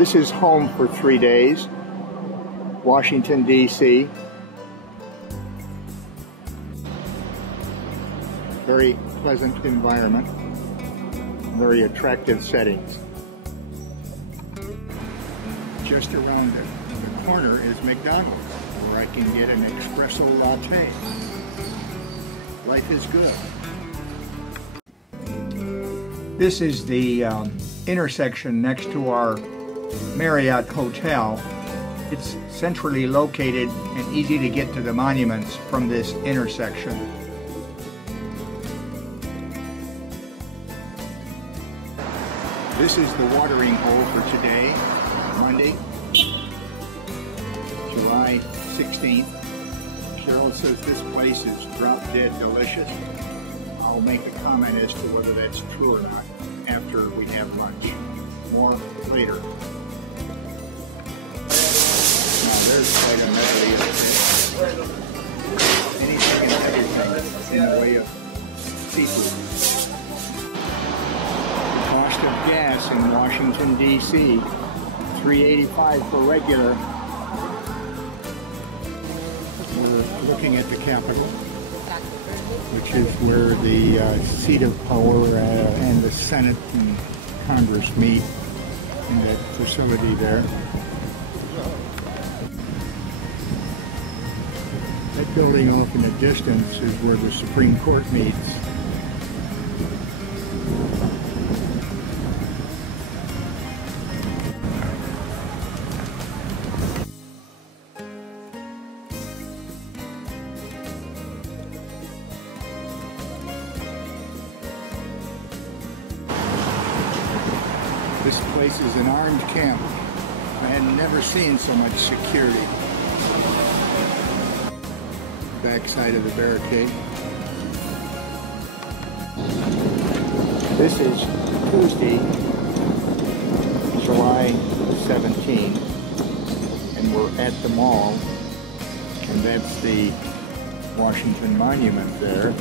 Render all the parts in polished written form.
This is home for 3 days, Washington, D.C. Very pleasant environment, very attractive settings. Just around the corner is McDonald's, where I can get an espresso latte. Life is good. This is the intersection next to our Marriott Hotel. It's centrally located and easy to get to the monuments from this intersection. This is the watering hole for today, Monday, July 16th. Cheryl says this place is drop dead delicious. I'll make a comment as to whether that's true or not after we have lunch. More later. Now there's quite a medley of anything and everything in the way of seafood. The cost of gas in Washington, D.C., $3.85 for regular. We're looking at the Capitol, which is where the seat of power and the Senate and Congress meet in that facility there. That building off in the distance is where the Supreme Court meets. This place is an armed camp. I had never seen so much security. Backside of the barricade. This is Tuesday, July 17th, and we're at the mall, and that's the Washington Monument there.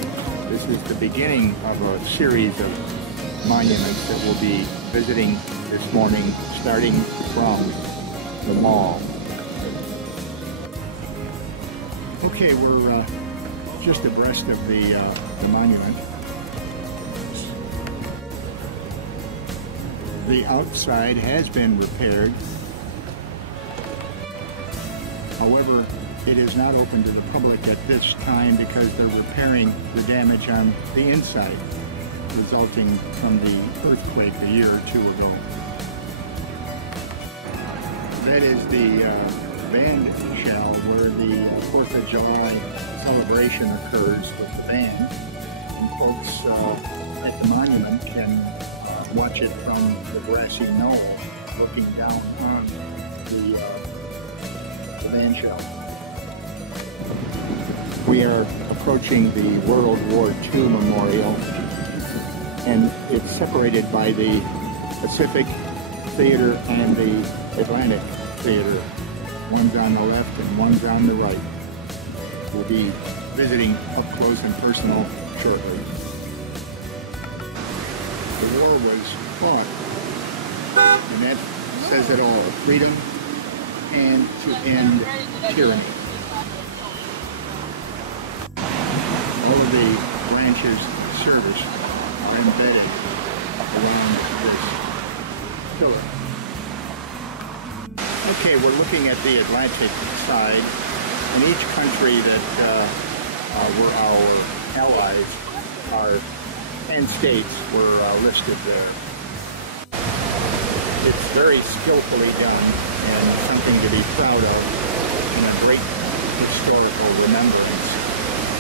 This is the beginning of a series of monuments that we'll be visiting this morning, starting from the mall. Okay, we're just abreast of the monument. The outside has been repaired. However, it is not open to the public at this time because they're repairing the damage on the inside, resulting from the earthquake a year or two ago. That is the band shell where the 4th of July celebration occurs with the band. And folks at the monument can watch it from the grassy knoll, looking down on the band shell. We are approaching the World War II Memorial, and it's separated by the Pacific Theater and the Atlantic Theater. One's on the left and one's on the right. We'll be visiting up close and personal shortly. The war was fought, and that says it all. Freedom and to end tyranny. All of the branches of service are embedded around this pillar. Okay, we're looking at the Atlantic side, and each country that were our allies and states were listed there. It's very skillfully done and something to be proud of, and a great historical remembrance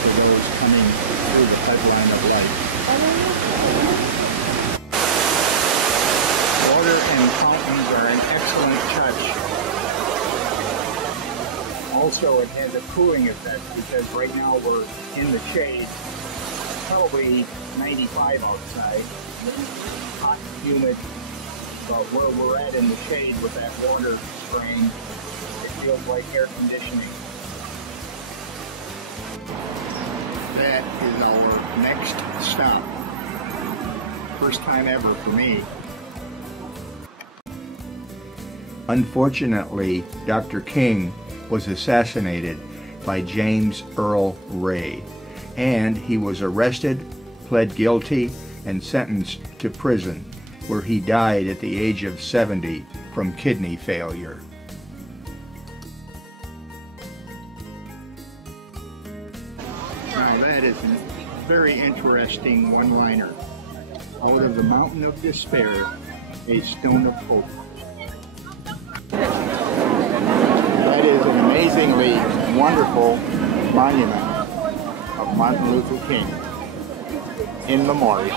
for those coming through the pipeline of life. Water and fountains are an excellent touch. Also, it has a cooling effect because right now we're in the shade, probably 95 outside, hot and humid, but where we're at in the shade with that water spraying, it feels like air conditioning. That is our next stop. First time ever for me. Unfortunately, Dr. King was assassinated by James Earl Ray, and he was arrested, pled guilty, and sentenced to prison, where he died at the age of 70 from kidney failure. Now that is a very interesting one-liner. Out of the mountain of despair, a stone of hope. That is an amazingly wonderful monument of Martin Luther King in memoriam.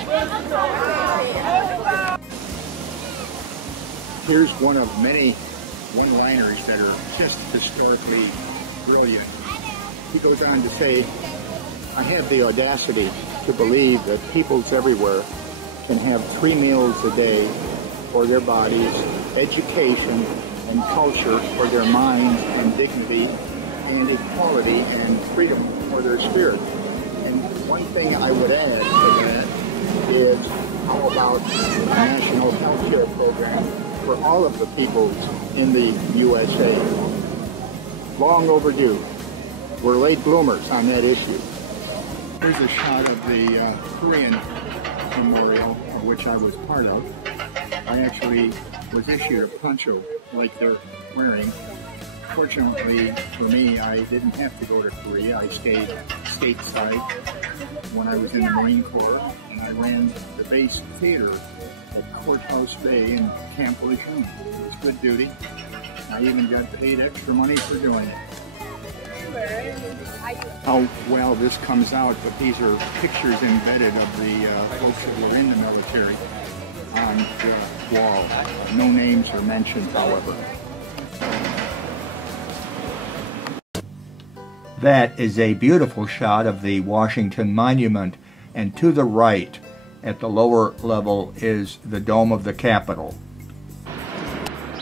Here's one of many one-liners that are just historically brilliant. He goes on to say, I have the audacity to believe that peoples everywhere can have 3 meals a day for their bodies, education and culture for their minds, and dignity and equality and freedom for their spirit. And one thing I would add to that is how about a national health care program for all of the peoples in the USA. Long overdue. We're late bloomers on that issue. Here's a shot of the Korean memorial, of which I was part of. I actually was issued a poncho like they're wearing. Fortunately for me, I didn't have to go to Korea. I stayed stateside when I was in the Marine Corps, and I ran the base theater at Courthouse Bay in Camp Lejeune. It was good duty. I even got paid extra money for doing it. How well this comes out, but these are pictures embedded of the folks that were in the military on the wall. No names are mentioned, however. That is a beautiful shot of the Washington Monument, and to the right, at the lower level, is the dome of the Capitol.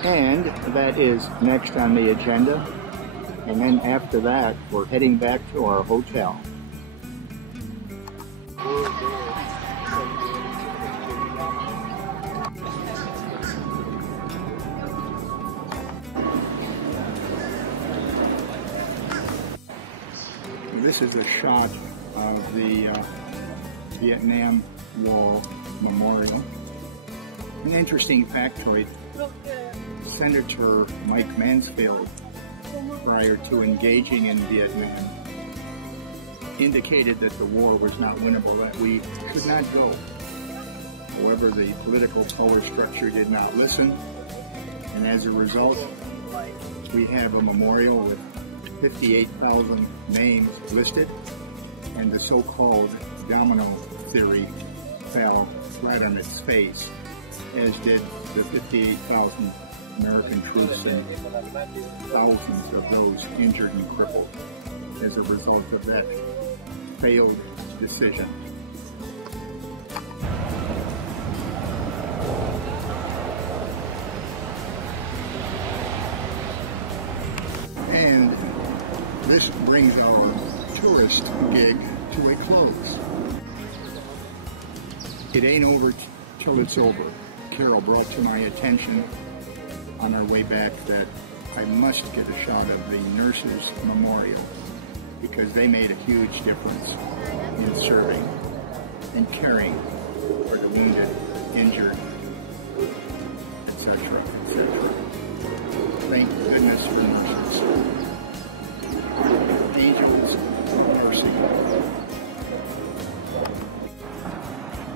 And that is next on the agenda. And then after that, we're heading back to our hotel. This is a shot of the Vietnam Wall Memorial. An interesting factoid, Senator Mike Mansfield, prior to engaging in Vietnam, indicated that the war was not winnable, that we could not go. However, the political power structure did not listen, and as a result, we have a memorial with 58,000 names listed, and the so-called domino theory fell flat on its face, as did the 58,000 American troops and thousands of those injured and crippled as a result of that failed decision. And this brings our tourist gig to a close. It ain't over till it's over. Carol brought to my attention on our way back that I must get a shot of the Nurses Memorial, because they made a huge difference in serving and caring for the wounded, injured, etc., etc. Thank goodness for nurses. Angels of mercy.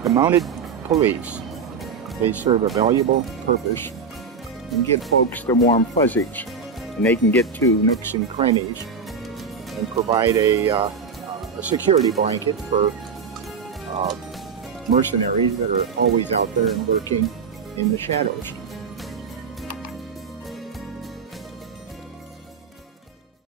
The mounted police, they serve a valuable purpose and give folks the warm fuzzies, and they can get to nooks and crannies and provide a security blanket for mercenaries that are always out there and lurking in the shadows.